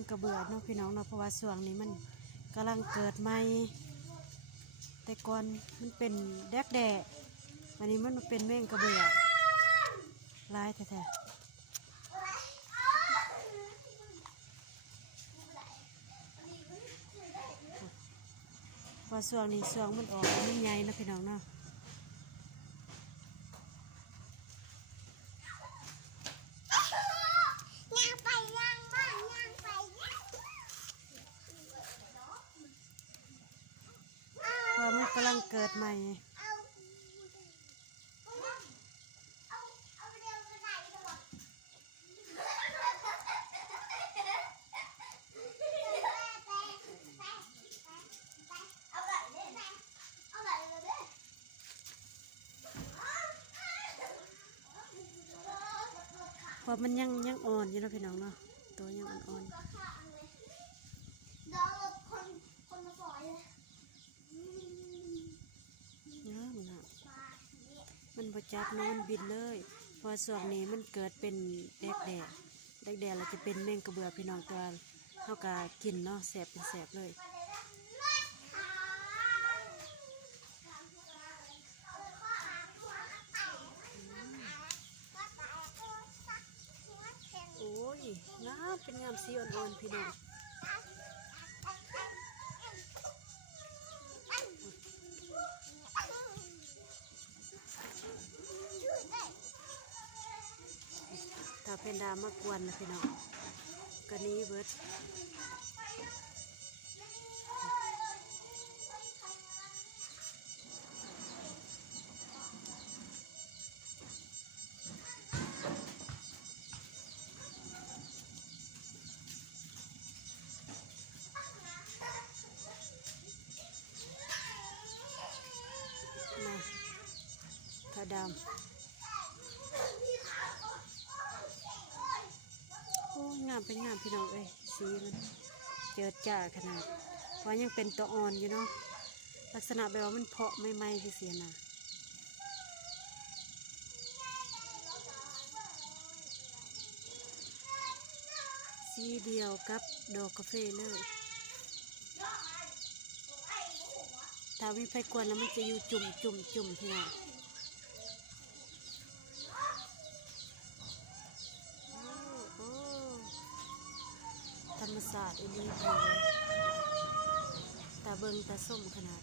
งกระเบือเนาะพี่น้องเนาะเพราะว่าช่วงนี้มันกำลังเกิดใหม่แต่ก่อนมันเป็นแดกแดะวันนี้มันเป็นแมงกระเบือลายแท้ๆพอช่วงนี้ช่วงมันออกมันใหญ่นะพี่น้องเนาะพอมันกำลังเกิดใหม่พอมันยังอ่อนอยู่นะพี่น้องเนาะตัวยังอ่อนมันประจับเนาะมันบินเลยพอส่วนนี้มันเกิดเป็นแดกแดดเราจะเป็นแมงกระเบือพี่น้องตัวเท่ากับกินเนาะแสบเป็นแสบเลยโอ้ยงามเป็นงามสีอ่อนๆพี่น้องถ้าเป็นดามากวนนะพี่น้องกันนี้เบิดนะถ้าดำโอ้งามเป็นงามพี่น้องเอ้ยสีมันเจิดจ้าขนาดเพราะยังเป็นตัวอ่อนอยู่เนาะลักษณะแบบว่ามันเพาะไม่ไหม้ที่เสียนะสีเดียวกับดอกกาแฟเลยถ้ามีไฟกวนแล้วมันจะอยู่จุ่มพี่น้องโอ้ธรรมศาสตร์อันนี้เลยตาเบิงตาส้มขนาด